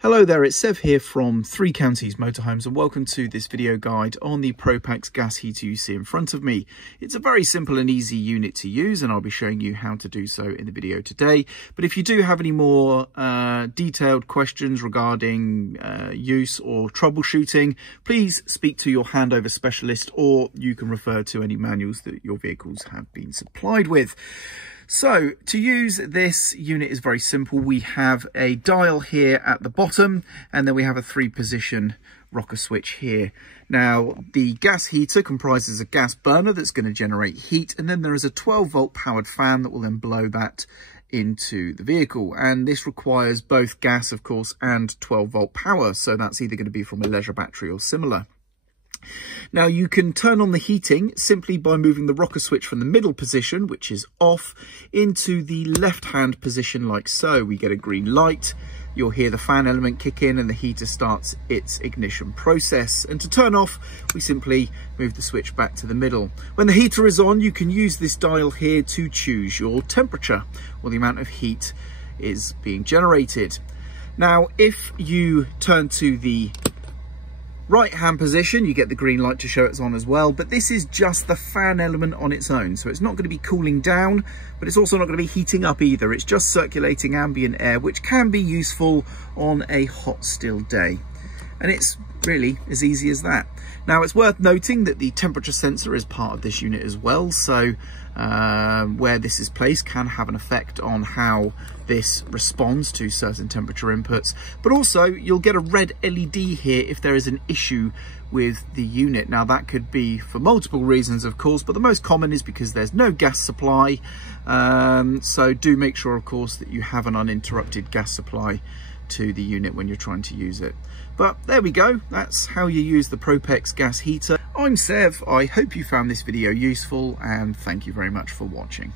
Hello there, it's Sev here from Three Counties Motorhomes and welcome to this video guide on the Propex Gas Heater you see in front of me. It's a very simple and easy unit to use and I'll be showing you how to do so in the video today. But if you do have any more detailed questions regarding use or troubleshooting, please speak to your handover specialist or you can refer to any manuals that your vehicles have been supplied with. So to use this unit is very simple. We have a dial here at the bottom and then we have a 3-position rocker switch here. Now the gas heater comprises a gas burner that's going to generate heat, and then there is a 12-volt powered fan that will then blow that into the vehicle, and this requires both gas of course and 12-volt power, so that's either going to be from a leisure battery or similar. Now you can turn on the heating simply by moving the rocker switch from the middle position, which is off, into the left-hand position like so. We get a green light, you'll hear the fan element kick in and the heater starts its ignition process. And to turn off, we simply move the switch back to the middle. When the heater is on, you can use this dial here to choose your temperature or the amount of heat is being generated. Now if you turn to the right hand position, you get the green light to show it's on as well, but this is just the fan element on its own, so it's not going to be cooling down, but it's also not going to be heating up either. It's just circulating ambient air, which can be useful on a hot still day, and it's really as easy as that. Now it's worth noting that the temperature sensor is part of this unit as well, so where this is placed can have an effect on how this responds to certain temperature inputs, but also you'll get a red LED here if there is an issue with the unit. Now that could be for multiple reasons of course, but the most common is because there's no gas supply, so do make sure of course that you have an uninterrupted gas supply to the unit when you're trying to use it. But there we go, that's how you use the Propex gas heater. I'm Sev, I hope you found this video useful and thank you very much for watching.